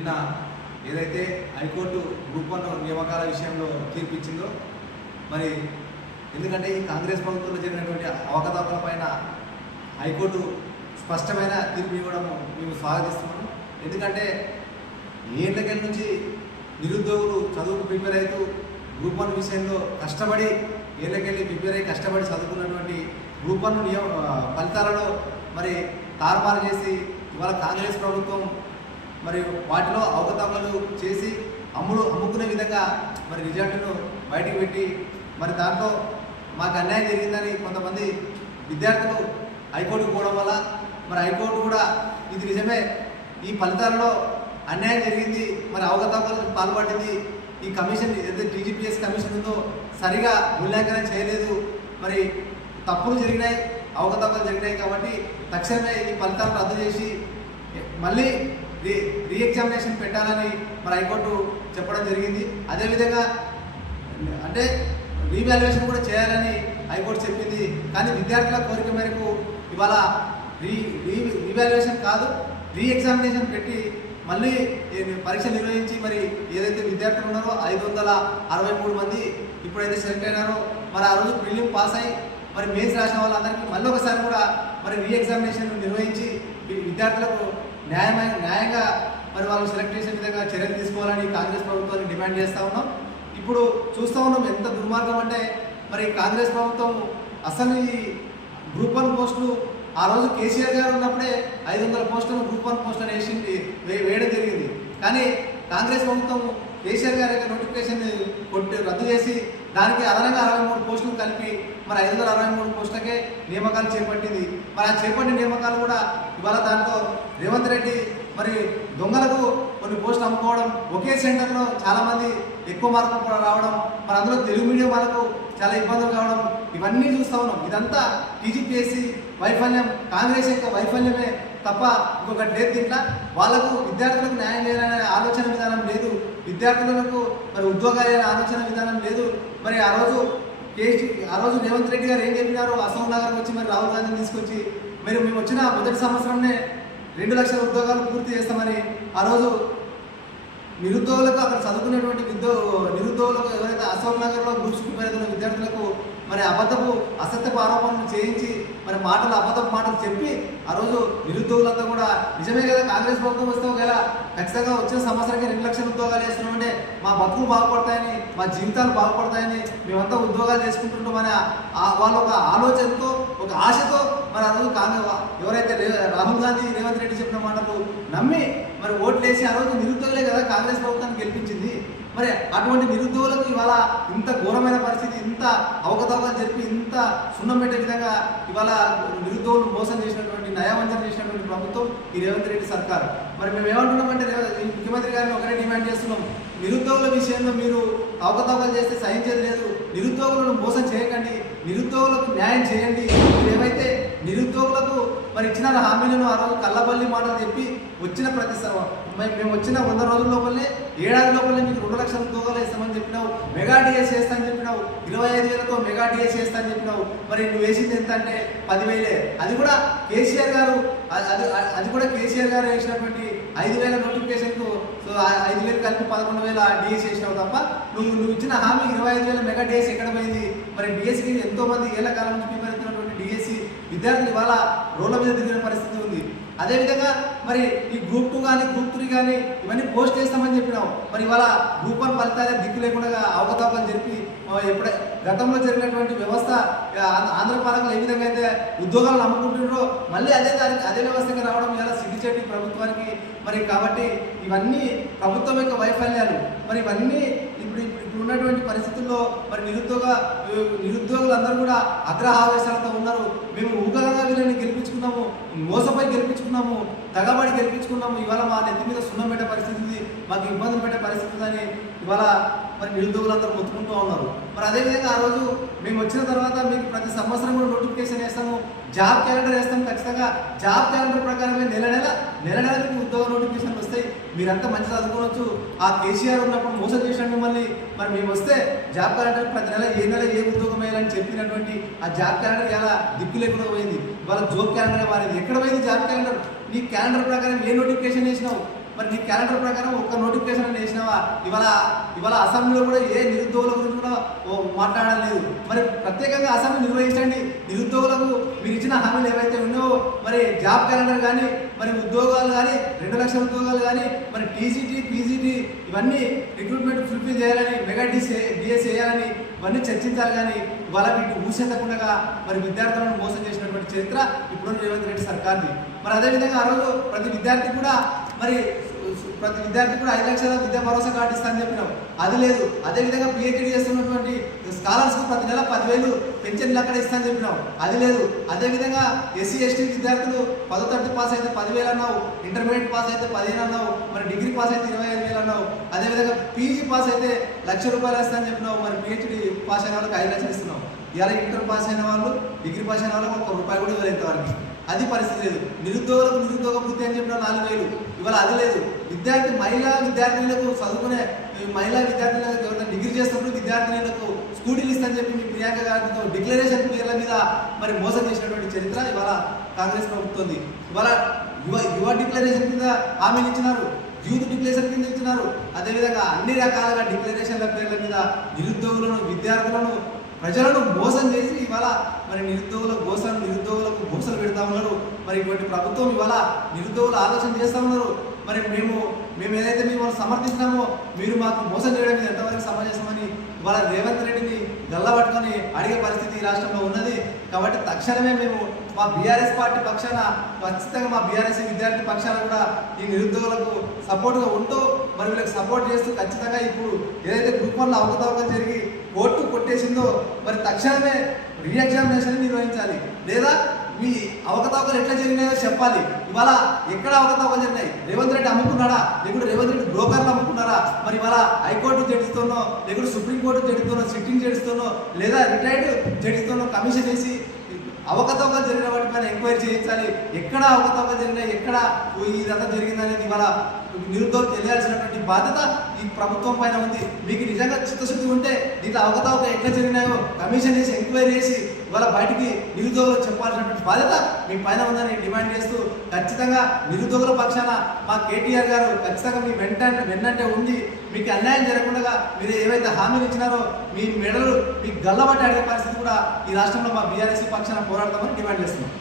నిన్న ఏదైతే high court group one నియామకాల విషయంలో తీర్పిచ్చిందో మరి ఎందుకంటే ఈ కాంగ్రెస్ ప్రభుత్వంలో జరిగినటువంటి అవకతవకల పైన హైకోర్టు స్పష్టమైన తీర్పు ఇవ్వడం మేము స్వాగతిస్తున్నాము. ఎందుకంటే ఏళ్ళకెళ్ళ నుంచి నిరుద్యోగులు చదువుకు ప్రిపేర్ అవుతూ గ్రూప్ వన్ విషయంలో కష్టపడి ఏళ్ళకెళ్ళి ప్రిపేర్ అయ్యి కష్టపడి చదువుకున్నటువంటి గ్రూప్ వన్ నియమ ఫలితాలలో మరి తారుమారు చేసి ఇవాళ కాంగ్రెస్ ప్రభుత్వం మరి వాటిలో అవకతవకలు చేసి అమ్ముడు అమ్ముకునే విధంగా మరి రిజల్ట్ను బయటికి పెట్టి మరి దాంట్లో మాకు అన్యాయం జరిగిందని కొంతమంది విద్యార్థులు హైకోర్టుకు పోవడం వల్ల మరి హైకోర్టు కూడా ఇది నిజమే ఈ ఫలితాలలో అన్యాయం జరిగింది మరి అవకతవకలకు పాల్పడింది ఈ కమిషన్ ఏదైతే టీజీపీఎస్ కమిషన్ ఉందో సరిగా మూల్యాంకనం చేయలేదు మరి తప్పులు జరిగినాయి అవకతవకలు జరిగినాయి కాబట్టి తక్షణమే ఈ ఫలితాలను రద్దు చేసి మళ్ళీ రీ రీఎగ్జామినేషన్ పెట్టాలని మరి హైకోర్టు చెప్పడం జరిగింది. అదేవిధంగా అంటే రీవాల్యుయేషన్ కూడా చేయాలని హైకోర్టు చెప్పింది. కానీ విద్యార్థుల కోరిక మేరకు ఇవాళ రీ రీ రీవాల్యుయేషన్ కాదు రీఎగ్జామినేషన్ పెట్టి మళ్ళీ పరీక్ష నిర్వహించి మరి ఏదైతే విద్యార్థులు ఉన్నారో ఐదు వందల అరవై మూడు మంది ఇప్పుడైతే సెలెక్ట్ అయినారో మరి ఆ రోజు ప్రిలిమ్ పాస్ అయ్యి మరి మెయిన్స్ రాసిన వాళ్ళందరికీ మళ్ళీ ఒకసారి కూడా మరి రీఎగ్జామినేషన్ నిర్వహించి విద్యార్థులకు న్యాయమైన న్యాయంగా మరి వాళ్ళు సెలెక్ట్ చేసే విధంగా చర్యలు తీసుకోవాలని కాంగ్రెస్ ప్రభుత్వాన్ని డిమాండ్ చేస్తూ ఉన్నాం. ఇప్పుడు చూస్తూ ఉన్నాం ఎంత దుర్మార్గం అంటే మరి కాంగ్రెస్ ప్రభుత్వం అసలు ఈ గ్రూప్ వన్ పోస్టులు ఆ రోజు కేసీఆర్ గారు ఉన్నప్పుడే ఐదు వందల పోస్టులను గ్రూప్ వన్ పోస్టులను వేసి వేయడం జరిగింది. కానీ కాంగ్రెస్ ప్రభుత్వం కేసీఆర్ గారి యొక్క నోటిఫికేషన్ కొట్టి రద్దు చేసి దానికి అదనంగా అరవై మూడు పోస్టులు కలిపి మరి ఐదు వందల అరవై మూడు పోస్టులకే నియామకాలు చేపట్టింది. మరి ఆ చేపట్టిన నియామకాలు కూడా ఇవాళ దాంట్లో రేవంత్ రెడ్డి మరి దొంగలకు కొన్ని పోస్టులు అమ్ముకోవడం ఒకే సెంటర్లో చాలామంది ఎక్కువ మార్కులు కూడా రావడం మరి అందులో తెలుగు మీడియం వాళ్ళకు చాలా ఇబ్బందులు కావడం ఇవన్నీ చూస్తూ ఉన్నాం. ఇదంతా టీజీపీఎస్సీ వైఫల్యం కాంగ్రెస్ యొక్క వైఫల్యమే తప్ప ఇంకొకటి లేదు దీంట్లో. వాళ్ళకు విద్యార్థులకు న్యాయం చేయాలనే ఆలోచన విధానం లేదు. విద్యార్థులకు మరి ఉద్యోగాలు ఆలోచన విధానం లేదు. మరి ఆ రోజు కేసీ ఆ రోజు రేవంత్ రెడ్డి గారు ఏం చెప్పినారు? అసోం నగర్ వచ్చి మరి రాహుల్ గాంధీని తీసుకొచ్చి మరి మేము వచ్చిన మొదటి సంవత్సరంనే రెండు లక్షల ఉద్యోగాలు పూర్తి చేస్తామని. ఆ రోజు నిరుద్యోగులకు అక్కడ చదువుకునేటువంటి విద్యో నిరుద్యోగులకు ఎవరైతే అసోం నగర్లో గ్రూప్స్ ప్రిపేర్ అవుతున్న విద్యార్థులకు మరి అబద్ధపు అసత్యపు ఆరోపణలు చేయించి మరి మాటలు అబద్ధపు మాటలు చెప్పి ఆ రోజు నిరుద్యోగులంతా కూడా నిజమే కదా కాంగ్రెస్ ప్రభుత్వం వస్తే ఒకవేళ ఖచ్చితంగా వచ్చిన సంవత్సరానికి రెండు లక్షల ఉద్యోగాలు వేస్తున్నామంటే మా బతుకులు బాగుపడతాయని మా జీవితాలు బాగుపడతాయని మేమంతా ఉద్యోగాలు చేసుకుంటుంటామని వాళ్ళ ఒక ఆలోచనతో ఒక ఆశతో మరి ఆ రోజు కాంగ్రెస్ ఎవరైతే రాహుల్ గాంధీ రేవంత్ రెడ్డి చెప్పిన మాటలు నమ్మి మరి ఓట్లేసి ఆ రోజు నిరుద్యోగులే కదా కాంగ్రెస్ ప్రభుత్వాన్ని గెలిపించింది. మరి అటువంటి నిరుద్యోగులకు ఇవాళ ఇంత ఘోరమైన పరిస్థితి ఇంత అవకతవకలు జరిపి ఇంత సున్నం పెట్టే విధంగా ఇవాళ నిరుద్యోగులు మోసం చేసినటువంటి నయావంచన చేసినటువంటి ప్రభుత్వం ఈ రేవంత్ రెడ్డి సర్కార్. మరి మేము ఏమంటున్నామంటే ముఖ్యమంత్రి గారిని ఒకటే డిమాండ్ చేస్తున్నాం. నిరుద్యోగుల విషయంలో మీరు అవకతవకలు చేస్తే సహించేది లేదు. నిరుద్యోగులను మోసం చేయకండి. నిరుద్యోగులకు న్యాయం చేయండి. ఏమైతే నిరుద్యోగులకు మరి ఇచ్చిన హామీలను ఆ రోజు కళ్ళబల్లి మాటలు చెప్పి వచ్చిన ప్రతి మేము వచ్చిన వంద రోజుల లోపలనే ఏడాది లోపలనే మీకు రెండు లక్షల ఉద్యోగాలు వేస్తామని చెప్పినావు. మెగా డిఎస్ చేస్తా అని చెప్పినావు. ఇరవై ఐదు వేలతో మెగా డిఎస్ చేస్తా అని చెప్పినావు. మరి నువ్వు వేసింది ఎంత అంటే పదివేలే. అది కూడా కేసీఆర్ గారు అది అది- అది కూడా కేసీఆర్ గారు వేసినటువంటి ఐదు వేల నోటిఫికేషన్కు సో ఐదు వేలు కలిపి పదకొండు వేల డిఎస్ చేసినావు తప్ప నువ్వు నువ్వు ఇచ్చిన హామీ ఇరవై ఐదు వేల మెగా డిఎస్ ఎక్కడ పోయింది? మరి డిఎస్కి ఎంతో మంది ఏళ్ళ కాలం నుంచి ప్రిపేర్ డిఎస్సి విద్యార్థులు ఇవాళ రోడ్ల మీద తిరిగిన పరిస్థితి ఉంది. అదేవిధంగా మరి ఈ గ్రూప్ టూ కానీ గ్రూప్ త్రీ కానీ ఇవన్నీ పోస్ట్ చేస్తామని చెప్పినాం. మరి ఇవాళ గ్రూప్ వన్ ఫలితాలే దిక్కు లేకుండా అవకతవకలు జరిపి ఎప్పుడే గతంలో జరిగినటువంటి వ్యవస్థ ఆంధ్ర- పాలకులు ఏ విధంగా అయితే ఉద్యోగాలు నమ్ముకుంటున్నారో మళ్ళీ అదే దానికి అదే వ్యవస్థగా రావడం ఇలా సిద్ధిచెట్టి ప్రభుత్వానికి మరి కాబట్టి ఇవన్నీ ప్రభుత్వం యొక్క వైఫల్యాలు. మరి ఇవన్నీ ఉన్నటువంటి పరిస్థితుల్లో మరి నిరుద్యోగ నిరుద్యోగులందరూ కూడా అగ్రహావేశాలతో ఉన్నారు. మేము ఊగలగా వీళ్ళని గెలిపించుకున్నాము మోసపై గెలిపించుకున్నాము తగబడి గెలిపించుకున్నాము. ఇవాళ మా నెత్తి మీద సున్నం పెట్టే పరిస్థితి ఉంది మాకు ఇబ్బంది పెట్టే పరిస్థితి ఉందని ఇవాళ మరి నిరుద్యోగులందరూ మొత్తుకుంటూ ఉన్నారు. మరి అదేవిధంగా ఆ రోజు మేము వచ్చిన తర్వాత మీకు ప్రతి సంవత్సరం కూడా నోటిఫికేషన్ వేస్తాము. జాబ్ క్యాలెండర్ వేస్తాం ఖచ్చితంగా. జాబ్ క్యాలెండర్ ప్రకారమే నెల నెల నెల నెల మీకు ఉద్యోగ నోటిఫికేషన్లు వస్తాయి. మీరంతా మంచి చదువుకోవచ్చు. ఆ కేసీఆర్ ఉన్నప్పుడు మోసం చేసిన మిమ్మల్ని. మరి మేము వస్తే జాబ్ క్యాలెండర్ ప్రతి నెల ఏ నెల ఏ ఉద్యోగం వేయాలని చెప్పినటువంటి ఆ జాబ్ క్యాలెండర్ ఎలా దిక్కు లేకుండా పోయింది. వాళ్ళ జాబ్ క్యాలెండర్ మారింది. ఎక్కడ పోయింది జాబ్ క్యాలెండర్? నీ క్యాలెండర్ ప్రకారం ఏ నోటిఫికేషన్ వేసినావు? మరి నీ క్యాలెండర్ ప్రకారం ఒక్క నోటిఫికేషన్ వేసినావా ఇవాళ ఇవాళ అసెంబ్లీలో కూడా ఏ నిరుద్యోగుల గురించి కూడా ఓ మాట్లాడడం లేదు. మరి ప్రత్యేకంగా అసెంబ్లీ నిర్వహించండి. నిరుద్యోగులకు మీరు ఇచ్చిన హామీలు ఏవైతే ఉన్నాయో మరి జాబ్ క్యాలెండర్ కానీ మరి ఉద్యోగాలు కానీ రెండు లక్షల ఉద్యోగాలు కానీ మరి టీసీటీ పీజీటీ ఇవన్నీ రిక్రూట్మెంట్ ఫుల్ఫిల్ చేయాలని మెగా డిసే డిఎస్ చేయాలని ఇవన్నీ చర్చించాలి కానీ ఇవాళ వీటిని ఊసెత్తకుండా మరి విద్యార్థులను మోసం చేసినటువంటి చరిత్ర ఇప్పుడు రేవంత్ రెడ్డి సర్కార్ది. మరి అదేవిధంగా ఆ రోజు ప్రతి విద్యార్థి కూడా మరి ప్రతి విద్యార్థి కూడా ఐదు లక్షల విద్యా భరోసా కార్డు ఇస్తా అని చెప్పినాం. అది లేదు. అదేవిధంగా పిహెచ్డి చేస్తున్నటువంటి స్కాలర్స్కు ప్రతి నెల పదివేలు పెన్షన్లు అక్కడ ఇస్తా అని చెప్పినాం. అది లేదు. అదేవిధంగా ఎస్సీ ఎస్టీ విద్యార్థులు పదో తరగతి పాస్ అయితే పదివేలు అన్నావు. ఇంటర్మీడియట్ పాస్ అయితే పదిహేను అన్నావు. మరి డిగ్రీ పాస్ అయితే ఇరవై ఐదు వేలు అన్నావు. అదేవిధంగా పీజీ పాస్ అయితే లక్ష రూపాయలు ఇస్తా అని చెప్పినావు. మరి పిహెచ్డి పాస్ అయిన వాళ్ళకి ఐదు లక్షలు ఇస్తున్నావు. ఇలా ఇంటర్ పాస్ అయిన వాళ్ళు డిగ్రీ పాస్ అయిన వాళ్ళకి ఒక రూపాయి కూడా ఇవ్వలేదు ఇంతవరకు. అది పరిస్థితి లేదు. నిరుద్యోగులకు నిరుద్యోగ వృత్తి అని చెప్పిన నాలుగు వేలు. ఇవాళ అది లేదు. విద్యార్థి మహిళా విద్యార్థినులకు చదువుకునే మహిళా విద్యార్థినులకు ఎవరైనా డిగ్రీ చేసినప్పుడు విద్యార్థినులకు స్కూటీలు ఇస్తానని చెప్పి మీ ప్రియాంక గారితో డిక్లరేషన్ పేర్ల మీద మరి మోసం చేసినటువంటి చరిత్ర ఇవాళ కాంగ్రెస్ ప్రభుత్వం ఇవాళ యువ యువ డిక్లరేషన్ కింద హామీలు ఇచ్చినారు. యూత్ డిక్లరేషన్ కింద ఇచ్చినారు. అదేవిధంగా అన్ని రకాలుగా డిక్లరేషన్ల పేర్ల మీద నిరుద్యోగులను విద్యార్థులను ప్రజలను మోసం చేసి ఇవాళ మరి నిరుద్యోగుల కోసం నిరుద్యోగులకు బోసలు పెడతా ఉన్నారు. మరి ఇటువంటి ప్రభుత్వం ఇవాళ నిరుద్యోగులు ఆలోచన చేస్తూ ఉన్నారు. మరి మేము మేము ఏదైతే మిమ్మల్ని సమర్థించినామో మీరు మాకు మోసం చేయడం మీద ఎంతవరకు సమంజసమని ఇవాళ రేవంత్ రెడ్డిని గల్లబట్టుకొని అడిగే పరిస్థితి ఈ రాష్ట్రంలో ఉన్నది. కాబట్టి తక్షణమే మేము మా బీఆర్ఎస్ పార్టీ పక్షాన ఖచ్చితంగా మా బీఆర్ఎస్ విద్యార్థి పక్షాన కూడా ఈ నిరుద్యోగులకు సపోర్ట్గా ఉంటూ మరి వీళ్ళకి సపోర్ట్ చేస్తూ ఖచ్చితంగా ఇప్పుడు ఏదైతే గ్రూప్ వన్లో అవకతవకం జరిగి కోర్టు కొట్టేసిందో మరి తక్షణమే రీఎగ్జామినేషన్ నిర్వహించాలి. లేదా మీ అవకతవకలు ఎట్లా జరిగినాయో చెప్పాలి. ఇవాళ ఎక్కడ అవకతవకలు జరిగినాయి? రేవంత్ రెడ్డి అమ్ముకున్నాడా? లేకుంటే రేవంత్ రెడ్డి బ్రోకర్లు అమ్ముకున్నారా? మరి ఇవాళ హైకోర్టు జడ్జితోనో లేకుంటే సుప్రీంకోర్టు జడ్జితోనో సిట్టింగ్ జడ్జితోనో లేదా రిటైర్డ్ జడ్జితోనో కమిషన్ వేసి అవకతవక జరిగిన వాటిపైన ఎంక్వైరీ చేయించాలి. ఎక్కడ అవకతవక జరిగినాయి ఎక్కడ ఇదంతా జరిగిందనేది ఇవాళ నిరుద్యోగం తెలియాల్సినటువంటి బాధ్యత ఈ ప్రభుత్వం పైన ఉంది. మీకు నిజంగా చిత్తశుద్ధి ఉంటే దీంట్లో అవకతవక ఎక్కడ జరిగినాయో కమిషన్ చేసి ఎంక్వైరీ చేసి ఇవాళ బయటికి నిరుద్యోగులు చెప్పాల్సినటువంటి బాధ్యత మీ పైన ఉందని డిమాండ్ చేస్తూ ఖచ్చితంగా నిరుద్యోగుల పక్షాన మా కేటీఆర్ గారు ఖచ్చితంగా మీ వెంట వెన్నంటే ఉండి మీకు అన్యాయం జరగకుండా మీరు ఏవైతే హామీలు ఇచ్చినారో మీ మెడలు మీ గల్లబట్టి అడిగే పరిస్థితి కూడా ఈ రాష్ట్రంలో మా బీఆర్ఎస్ పక్షాన పోరాడతామని డిమాండ్ చేస్తున్నాం.